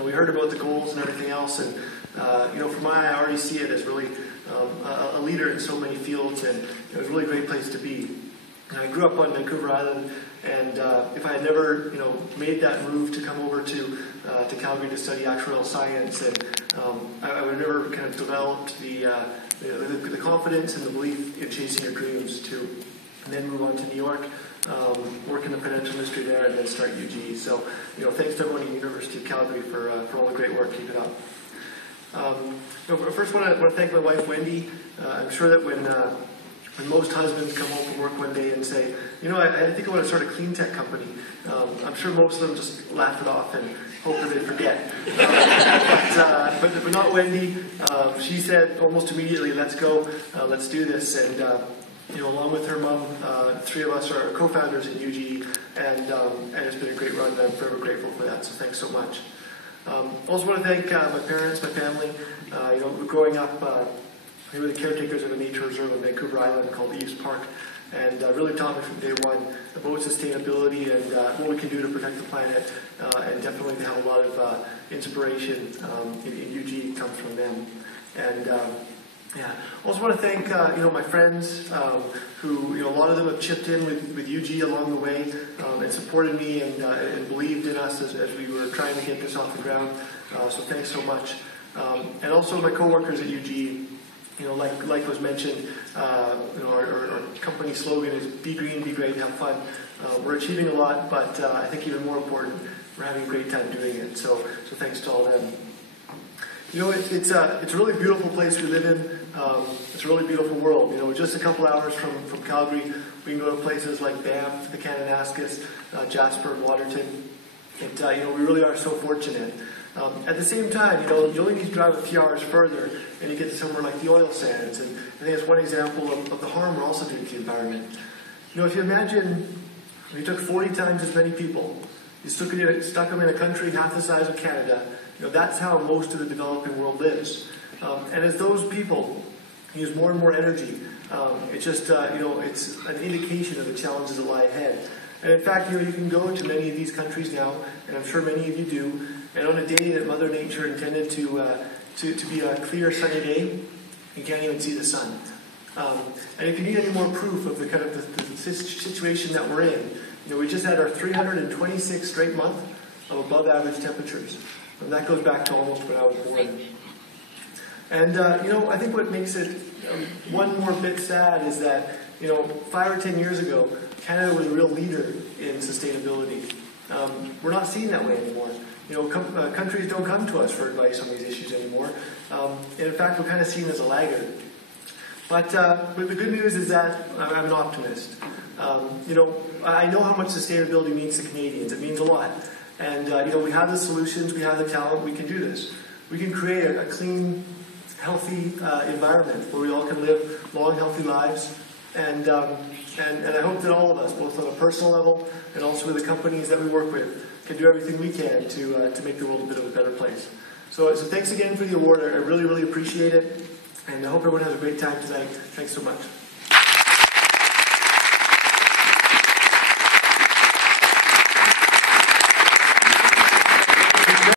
We heard about the goals and everything else, and from my eye, I already see it as really a leader in so many fields, and it was a really great place to be. And I grew up on Vancouver Island, and if I had never made that move to come over to Calgary to study actuarial science, and I would have never kind of developed the confidence and the belief in chasing your dreams to then move on to New York, work in the financial industry there, and then start UG. So, thanks to everyone at the University of Calgary for all the great work. Keep it up. First, I want to thank my wife, Wendy. I'm sure that when most husbands come home from work one day and say, I think I want to start a clean tech company, I'm sure most of them just laugh it off and hope that they forget. But not Wendy. She said almost immediately, let's go, let's do this. And along with her mom, three of us are co-founders in UG, and it's been a great run, and I'm forever grateful for that, so thanks so much. Also want to thank my parents, my family. Growing up, they were the caretakers of a nature reserve on Vancouver Island called Eves Park, and really taught me from day one about sustainability and what we can do to protect the planet, and definitely they have a lot of inspiration in UG comes from them. And also want to thank my friends who a lot of them have chipped in with UG along the way and supported me and believed in us as we were trying to get this off the ground. So thanks so much. And also my coworkers at UG. Like was mentioned, our company slogan is "Be green, be great, have fun." We're achieving a lot, but I think even more important, we're having a great time doing it. So thanks to all them. It's a really beautiful place we live in. It's a really beautiful world. Just a couple hours from Calgary, we can go to places like Banff, the Kananaskis, Jasper, Waterton. We really are so fortunate. At the same time, you only need to drive a few hours further, and you get to somewhere like the oil sands. And I think that's one example of the harm we're also doing to the environment. If you imagine, if you took 40 times as many people, you stuck them in a country half the size of Canada. That's how most of the developing world lives. And as those people use more and more energy, it's just, it's an indication of the challenges that lie ahead. And in fact, you can go to many of these countries now, and I'm sure many of you do, and on a day that Mother Nature intended to be a clear, sunny day, you can't even see the sun. And if you need any more proof of the kind of the situation that we're in, we just had our 326th straight month of above average temperatures. And that goes back to almost when I was born. And, I think what makes it one more bit sad is that, 5 or 10 years ago, Canada was a real leader in sustainability. We're not seen that way anymore. Countries don't come to us for advice on these issues anymore. And in fact, we're kind of seen as a laggard. But the good news is that I'm an optimist. I know how much sustainability means to Canadians. It means a lot. And, we have the solutions, we have the talent, we can do this. We can create a clean, healthy environment where we all can live long, healthy lives. And I hope that all of us, both on a personal level and also with the companies that we work with, can do everything we can to make the world a bit of a better place. So thanks again for the award. I really, really appreciate it. And I hope everyone has a great time tonight. Thanks so much.